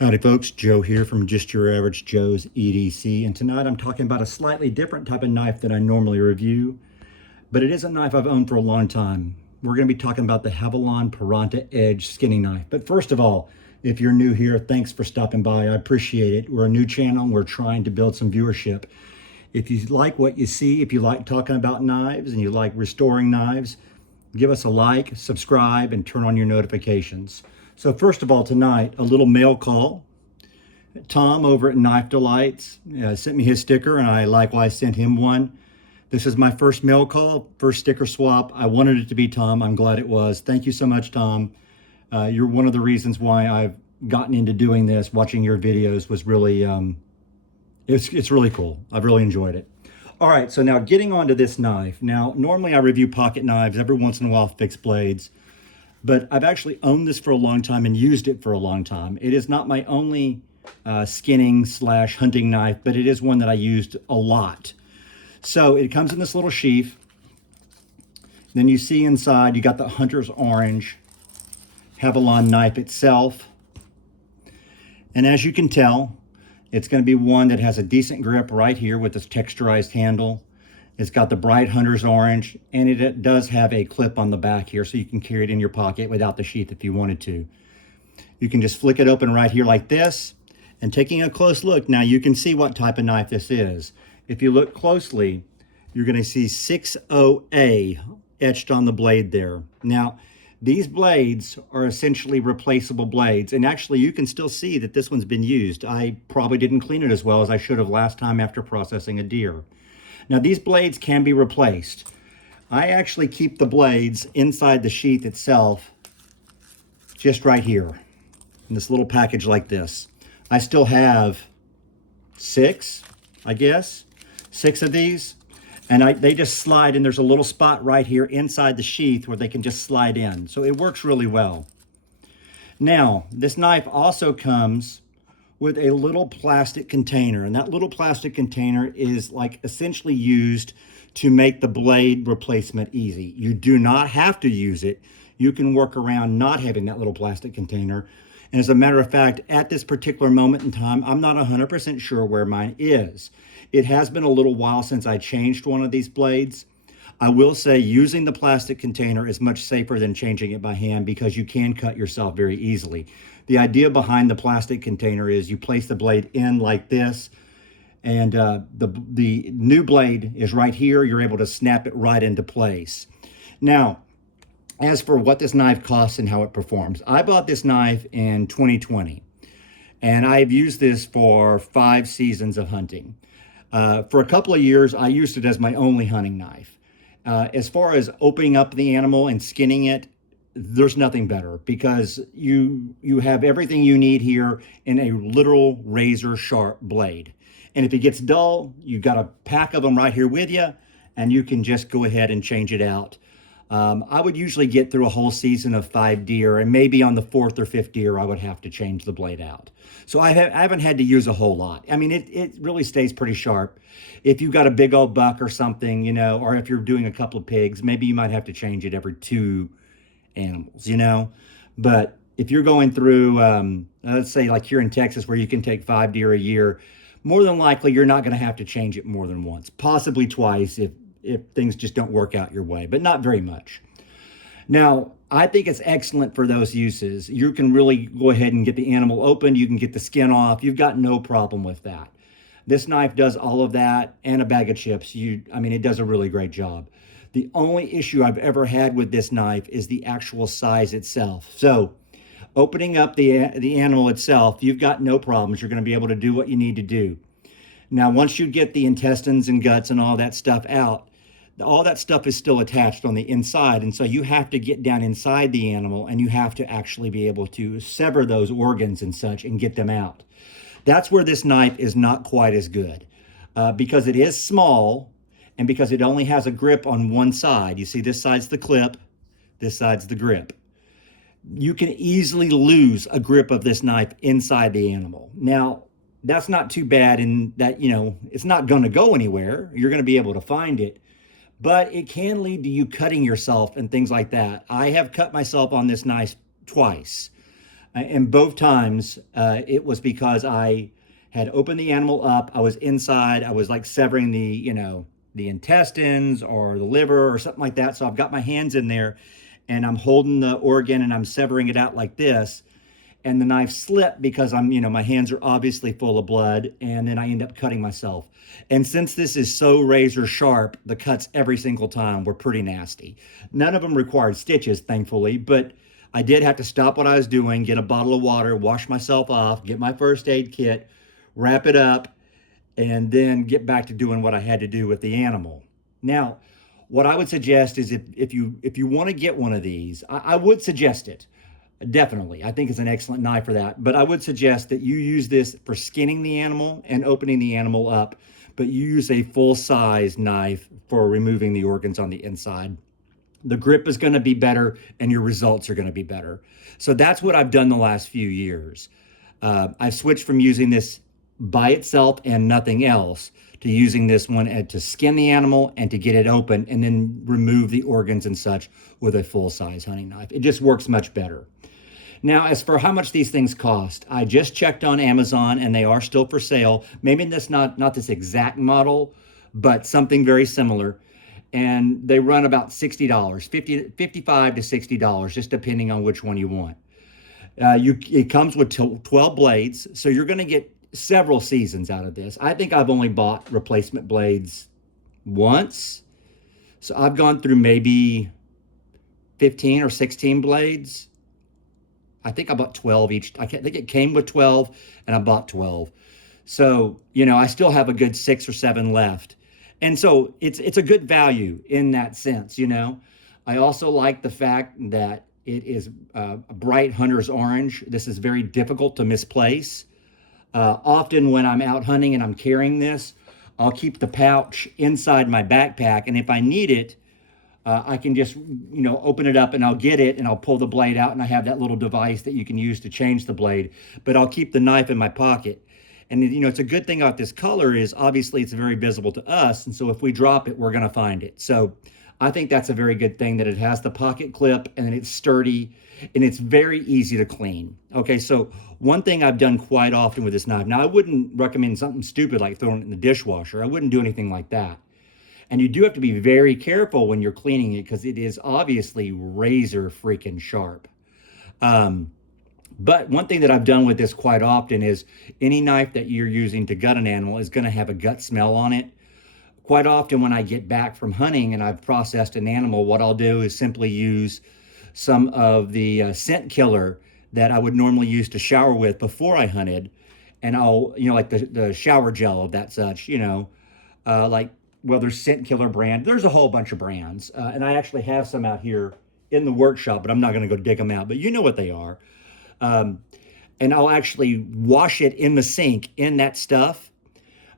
Howdy folks, Joe here from Just Your Average Joe's EDC, and tonight I'm talking about a slightly different type of knife than I normally review, but it is a knife I've owned for a long time. We're going to be talking about the Havalon Piranta Edge skinning knife. But first of all, if you're new here, thanks for stopping by. I appreciate it. We're a new channel and we're trying to build some viewership. If you like what you see, if you like talking about knives and you like restoring knives, give us a like, subscribe, and turn on your notifications. So first of all, tonight, a little mail call. Tom over at Knife Delights sent me his sticker, and I likewise sent him one. This is my first mail call, first sticker swap. I wanted it to be Tom. I'm glad it was. Thank you so much, Tom. You're one of the reasons why I've gotten into doing this. Watching your videos was really, it's really cool. I've really enjoyed it. All right, so now getting onto this knife. Now, normally I review pocket knives, every once in a while fixed blades. But I've actually owned this for a long time and used it for a long time. It is not my only skinning / hunting knife, but it is one that I used a lot. So it comes in this little sheath. Then you see inside, you got the Hunter's Orange Havalon knife itself. And as you can tell, it's going to be one that has a decent grip right here with this texturized handle. It's got the bright Hunter's Orange, and it does have a clip on the back here, so you can carry it in your pocket without the sheath if you wanted to. You can just flick it open right here like this, and taking a close look, now you can see what type of knife this is. If you look closely, you're going to see 60A etched on the blade there. Now, these blades are essentially replaceable blades, and actually you can still see that this one's been used. I probably didn't clean it as well as I should have last time after processing a deer. Now these blades can be replaced. I actually keep the blades inside the sheath itself, just right here, in this little package like this. I still have six of these, and they just slide, and there's a little spot right here inside the sheath where they can just slide in. So it works really well. Now, this knife also comes with a little plastic container, and that little plastic container is like essentially used to make the blade replacement easy. You do not have to use it. You can work around not having that little plastic container. And as a matter of fact, at this particular moment in time, I'm not 100% sure where mine is. It has been a little while since I changed one of these blades. I will say using the plastic container is much safer than changing it by hand because you can cut yourself very easily. The idea behind the plastic container is you place the blade in like this, and the new blade is right here. You're able to snap it right into place. Now, as for what this knife costs and how it performs, I bought this knife in 2020, and I've used this for 5 seasons of hunting. For a couple of years, I used it as my only hunting knife. As far as opening up the animal and skinning it, there's nothing better because you have everything you need here in a literal razor sharp blade. And if it gets dull, you've got a pack of them right here with you, and you can just go ahead and change it out. I would usually get through a whole season of 5 deer, and maybe on the 4th or 5th deer, I would have to change the blade out. So I haven't had to use a whole lot. I mean, it really stays pretty sharp. If you've got a big old buck or something, you know, or if you're doing a couple of pigs, maybe you might have to change it every 2 animals, you know. But if you're going through, let's say like here in Texas where you can take 5 deer a year, more than likely you're not going to have to change it more than once, possibly twice if things just don't work out your way, but not very much. Now, I think it's excellent for those uses. You can really go ahead and get the animal open. You can get the skin off. You've got no problem with that. This knife does all of that and a bag of chips. I mean, it does a really great job. The only issue I've ever had with this knife is the actual size itself. So opening up the animal itself, you've got no problems. You're going to be able to do what you need to do. Now, once you get the intestines and guts and all that stuff out, all that stuff is still attached on the inside. And so you have to get down inside the animal and you have to actually be able to sever those organs and such and get them out. That's where this knife is not quite as good because it is small and because it only has a grip on one side. You see, this side's the clip, this side's the grip. You can easily lose a grip of this knife inside the animal. Now, that's not too bad in that, you know, it's not going to go anywhere. You're going to be able to find it. But it can lead to you cutting yourself and things like that. I have cut myself on this knife twice. And both times it was because I had opened the animal up. I was inside. I was like severing the intestines or the liver or something like that. So I've got my hands in there and I'm holding the organ and I'm severing it out like this. And the knife slipped because my hands are obviously full of blood, and then I end up cutting myself. And since this is so razor sharp, the cuts every single time were pretty nasty. None of them required stitches, thankfully, but I did have to stop what I was doing, get a bottle of water, wash myself off, get my first aid kit, wrap it up, and then get back to doing what I had to do with the animal. Now, what I would suggest is if you want to get one of these, I would suggest it. Definitely. I think it's an excellent knife for that. But I would suggest that you use this for skinning the animal and opening the animal up, but you use a full-size knife for removing the organs on the inside. The grip is going to be better and your results are going to be better. So that's what I've done the last few years. I've switched from using this by itself and nothing else to using this one to skin the animal and to get it open and then remove the organs and such with a full-size hunting knife. It just works much better. Now, as for how much these things cost, I just checked on Amazon and they are still for sale. Maybe that's not this exact model, but something very similar. And they run about $60, $55 to $60, just depending on which one you want. It comes with 12 blades, so you're going to get several seasons out of this. I think I've only bought replacement blades once. So I've gone through maybe 15 or 16 blades. I think I bought 12 each. I think it came with 12 and I bought 12. So, I still have a good 6 or 7 left. And so it's a good value in that sense, I also like the fact that it is a bright hunter's orange. This is very difficult to misplace. Often when I'm out hunting and I'm carrying this, I'll keep the pouch inside my backpack. And if I need it, I can just, open it up and I'll get it and I'll pull the blade out and I have that little device that you can use to change the blade, but I'll keep the knife in my pocket. And, it's a good thing about this color is obviously it's very visible to us. And so if we drop it, we're going to find it. So I think that's a very good thing that it has the pocket clip and it's sturdy and it's very easy to clean. Okay, so one thing I've done quite often with this knife, now I wouldn't recommend something stupid like throwing it in the dishwasher. I wouldn't do anything like that. And you do have to be very careful when you're cleaning it because it is obviously razor freaking sharp. But one thing that I've done with this quite often is any knife that you're using to gut an animal is going to have a gut smell on it. Quite often when I get back from hunting and I've processed an animal, what I'll do is simply use some of the scent killer that I would normally use to shower with before I hunted. And I'll, like the shower gel of that such, there's scent killer brand. There's a whole bunch of brands. And I actually have some out here in the workshop, but I'm not going to go dig them out. But you know what they are. And I'll actually wash it in the sink in that stuff.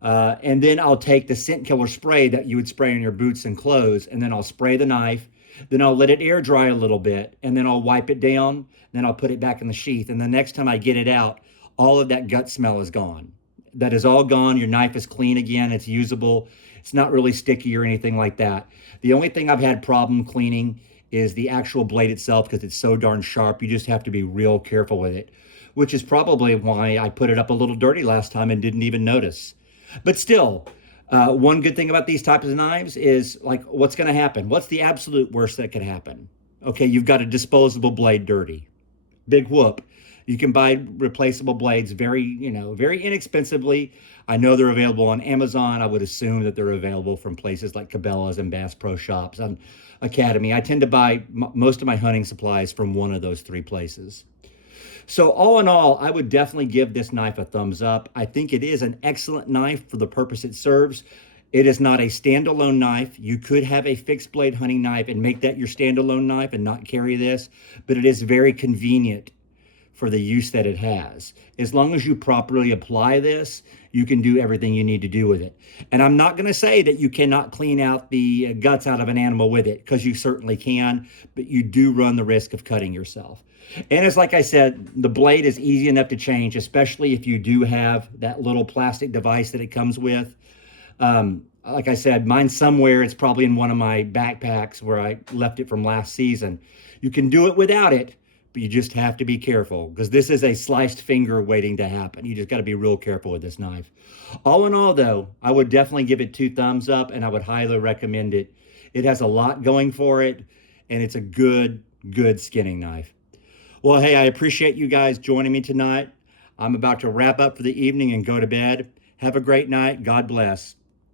And then I'll take the scent killer spray that you would spray on your boots and clothes. And then I'll spray the knife. Then I'll let it air dry a little bit. And then I'll wipe it down. Then I'll put it back in the sheath. And the next time I get it out, all of that gut smell is gone. That is all gone. Your knife is clean again. It's usable. It's not really sticky or anything like that. The only thing I've had problem cleaning is the actual blade itself because it's so darn sharp. You just have to be real careful with it, which is probably why I put it up a little dirty last time and didn't even notice. But still, one good thing about these types of knives is like, what's going to happen? What's the absolute worst that could happen? Okay, you've got a disposable blade dirty. Big whoop. You can buy replaceable blades very inexpensively. I know they're available on Amazon. I would assume that they're available from places like Cabela's and Bass Pro Shops and Academy. I tend to buy most of my hunting supplies from one of those 3 places. So all in all, I would definitely give this knife a thumbs up. I think it is an excellent knife for the purpose it serves. It is not a standalone knife. You could have a fixed blade hunting knife and make that your standalone knife and not carry this, but it is very convenient for the use that it has. As long as you properly apply this, you can do everything you need to do with it. And I'm not going to say that you cannot clean out the guts out of an animal with it, because you certainly can, but you do run the risk of cutting yourself. And it's like I said, the blade is easy enough to change, especially if you do have that little plastic device that it comes with. Like I said, mine's somewhere. It's probably in one of my backpacks where I left it from last season. You can do it without it, but but you just have to be careful because this is a sliced finger waiting to happen. You just got to be real careful with this knife. All in all, though, I would definitely give it 2 thumbs up, and I would highly recommend it. It has a lot going for it, and it's a good skinning knife. Well, hey, I appreciate you guys joining me tonight. I'm about to wrap up for the evening and go to bed. Have a great night. God bless.